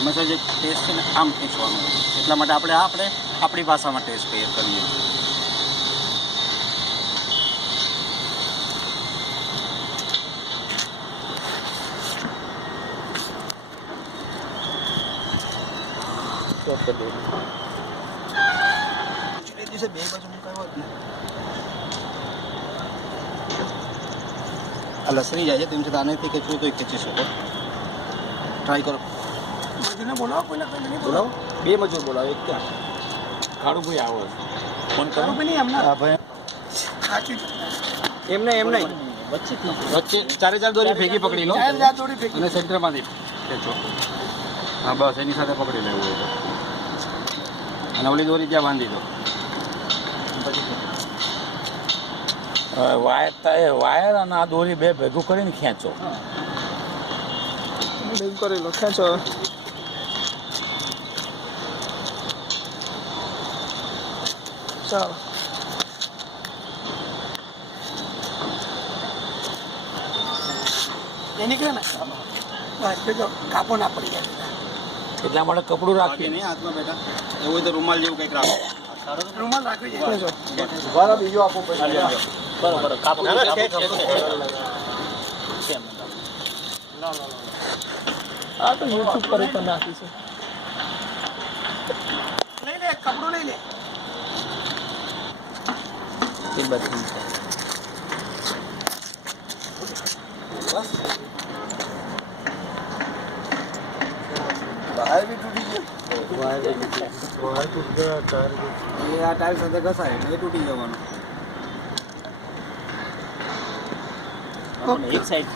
હંમેશા જે ટેસ્ટ છે ને આમ ખેંચવાનો એટલા માટે આપણે આપણી ભાષામાં ટેસ્ટ ક્લિયર કરીએ છીએ. બે બાજુ મુકાયો જ ને આ લસરી જાય છે તેમ છતાં આનેથી ખેંચવું તો ખેંચી શકો. ટ્રાય કરો. મજૂરને બોલાવો પહેલાં બોલાવો. બે મજૂર બોલાવો. એક ક્યાં કાળુભાઈ આવો ફોન કરો હા ભાઈ એમ નહીં વચ્ચે 4 દોરી ભેગી પકડી લો અને સેન્ટરમાંથી ખેંચો. હા બસ એની સાથે પકડી લેવું હોય તો અને ઓલી દોરી ત્યાં બાંધી દો. વાયર અને આ દોરી બે ભેગું કરીને ખેંચો. ભેગું કરી લો, ખેંચો. ચાલો એ નીકળે ને કાપો ના પડી જાય એટલા માટે કપડું રાખીએ નહીં હાથમાં બેઠા એવું હોય તો રૂમાલ જેવું કંઈક રાખો. રૂમાલ રાખવી જાય. બરાબર બીજું આપો બરોબર કાપો આ તો યુટ્યુબ પર પણ નાખી છે. લઈ લે કપડું લઈ લે. વાયર બી તૂટી ગયો. વાયર તૂટી ગયો. એ આ ટાયર સાથે ઘસાય એ તૂટી જવાનું. એક સાઈડ